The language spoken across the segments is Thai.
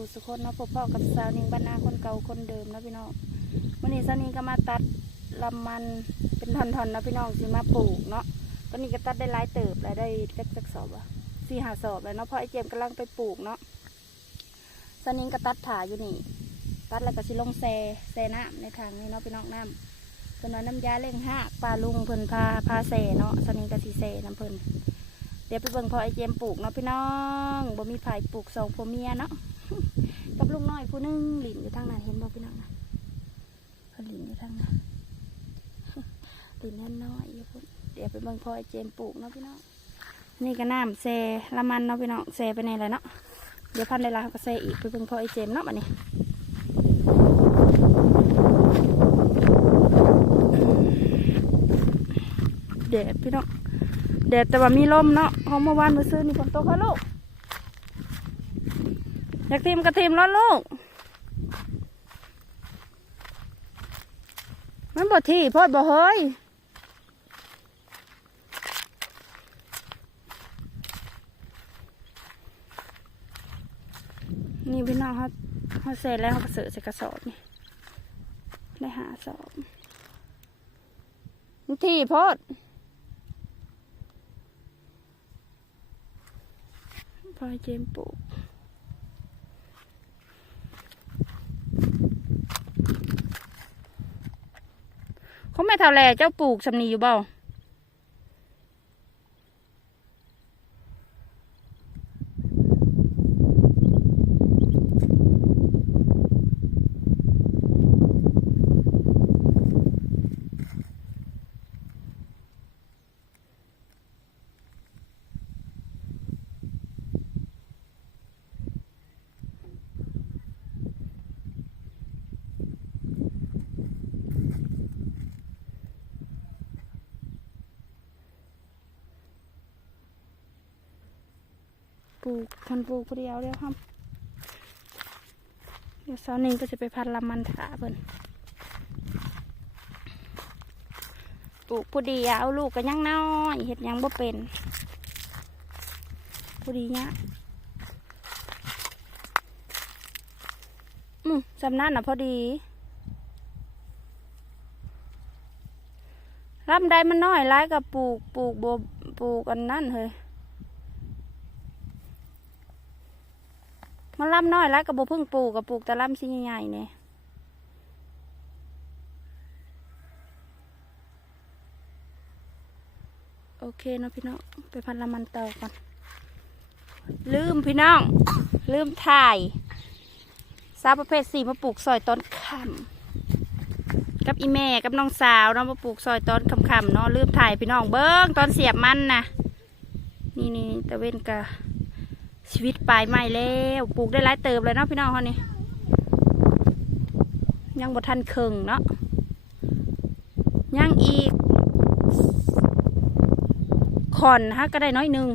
ูสุคนเนาะพบพ่อกับสาวนิงบ้านนาคนเก่าคนเดิมนะพี่น้องวันนี้สาวนิงก็มาตัดลำมันเป็นท่อนๆนะพี่น้องสิมาปลูกเนาะตอนนี้ก็ตัดได้หลายเติบแล้วได้ก็จักสอบอะสี่หาสอบแล้วเนาะเพราะไอเจมส์กำลังไปปลูกเนาะสาวนิงก็ตัดถาอยู่นี่ ตัดแล้วก็สิลงแซแซน้ำในทางนี้เนาะพี่น้องน้ำเพิ่นว่าน้ำยาเล่งห้ากปลาลุงเพิ่นพาพาแซเนาะสาวนิงก็สิแซน้ำเพิ่น เดี๋ยวไปเบิ่งพอไอเจมปลูกเนาะพี่น้องบ่มีไผ่ปลูกสองผัวเมียเนาะกับลุงน้อยผู้หนึงหลินอยู่ทางนั้นเห็นบ่พี่น้องนะเพิ่นหลินอยู่ทางนั้นหลินแน่นน้อยอยู่พุ่นเดี๋ยวไปเบิ่งพอไอเจมปลูกเนาะพี่น้องนี่ก็น้ำแซ่ละมันเนาะพี่น้องแซ่ไปในเลยเนาะเดี๋ยวพันเวลาเขาก็แซ่อีกไปเบิ่งพอไอเจมเนาะบัดนี้แดดพี่น้อง แดดแต่ว่ามีลมเนาะเพราะเมื่อวานมือซื้อนี่ฝนตกค่ะลูก อยากทีมกระทีมร้อนลูก มันบ่ที่พอดบ่เฮ้ยนี่พี่น้องเขาเขาเสร็จแล้วเขาก็เสือใส่กระสอบนี่ได้หาสอบที่พอด พอเจมปลูกเขาไม่เท่าแลเจ้าปลูกสำนีอยู่เบ่า ปลูกคนปลูกผู้เดียวเดียวครับเดี๋ยวสาวหนึ่งก็จะไปพันลำมันถาเพิ่นปลูกผู้เดียวลูกก็ยังน้อยเห็ดยังบ่เป็นผู้ดีเนี้ยอืมสำนักน่ะพอดีลำใดมันน้อยร้ายกับปลูกปลูกโบปลูกอันนั่นเฮ้ย มันลำน้อยแล้วกับโบพิ่งปลูกกับปลูกแต่ลำชิ้นใหญ่ๆเนี่ยโอเคเนาะพี่น้องไปพันละมันต่อก่อนลืมพี่น้อง ลืมถ่ายสาวประเภทสี่มาปลูกซอยต้นคำกับอีแม่กับน้องสาวเนาะมาปลูกซอยต้นคำๆเนาะลืมถ่ายพี่น้องเบิ้งตอนเสียบมันนะนี่นี่ตะเวนกะ ชีวิตปลายใหม่แล้วปลูกได้หลายเติบเลยเนาะพี่น้องเขานี่ยังบ่ทันเคิงเนาะยังอีกขอนฮะก็ได้น้อยหนึ่ง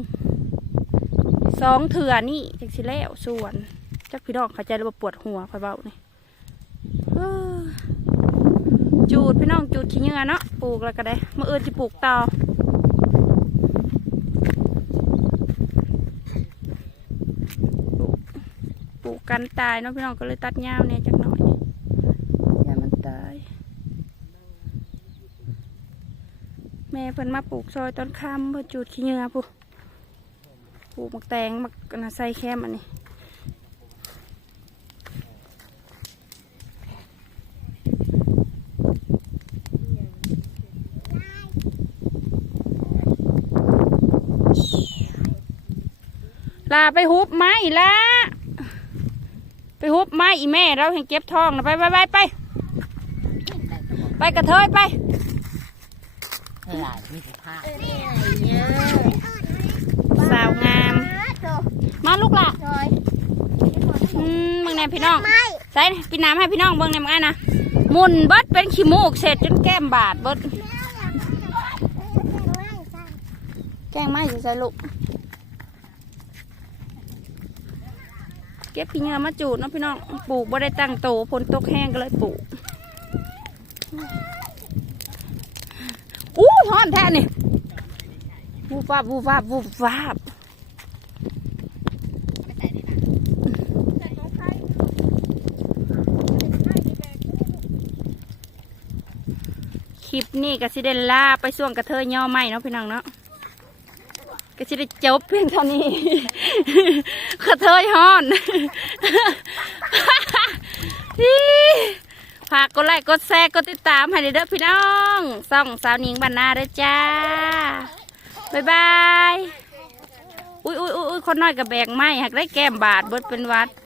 สองเถื่อนี่จังสิแล้วส่วนจักพี่น้องเข้าใจระบบปวดหัวคอยเบานี่จูดพี่น้องจูดขี้เงื่อเนาะปลูกแล้วก็ได้เมื่ออื่นจะปลูกต่อ ปลู กกันตายเนาะพี่น้องก็เลยตัดหญ้าเนี่ยจักหน่อยอย่ามันตาย แม่เพิ่นมาปลูกซอยตอนค่ำเพื่อจูดขี้เหงื่อปุ๊ปลูกหมักแตงหมักนะใส่แคมอันนี้ลาไปฮุบไม้ละไป ฮุบไม้อีแม่เราเห็นเก็บทองนะไปไปไปไปไปกระเทยไปหลายมีสิผ้าสาวงาม มาลูกละอืมมึงไหนพี่น้องใส่พี่น้ำให้พี่น้องเบิ่งในมึงไงนะหมุนเบิดเป็นขี้มูกเสร็จจนแก้มบาดเบิดแกล้งไม้สิใส่ลูก เก็บพิญเามาจูดนะพี่น้องปลูกบ่ได้ตั้งโตผลตกแห้งก็เลยปลูกอู้ห้อนแท้นี่วูบวาบวูบวาบวูบวาบคลิปนี้ก็สิเดนล่าไปส่วงกระเทยย่อไม้เนาะพี่น้องเนาะ ก็สิได้จบเพียงเท่านี้กระเทยฮอนฝากกดไลค์กดแชร์กดติดตามให้เด้อพี่น้องส่องสาวนิงบรรณาด้อจ้าบ๊ายบาย อุ้ยอุ้ยอุ้ยคนน้อยกับแบกไม้หักได้แก้มบาดบดเป็นวัด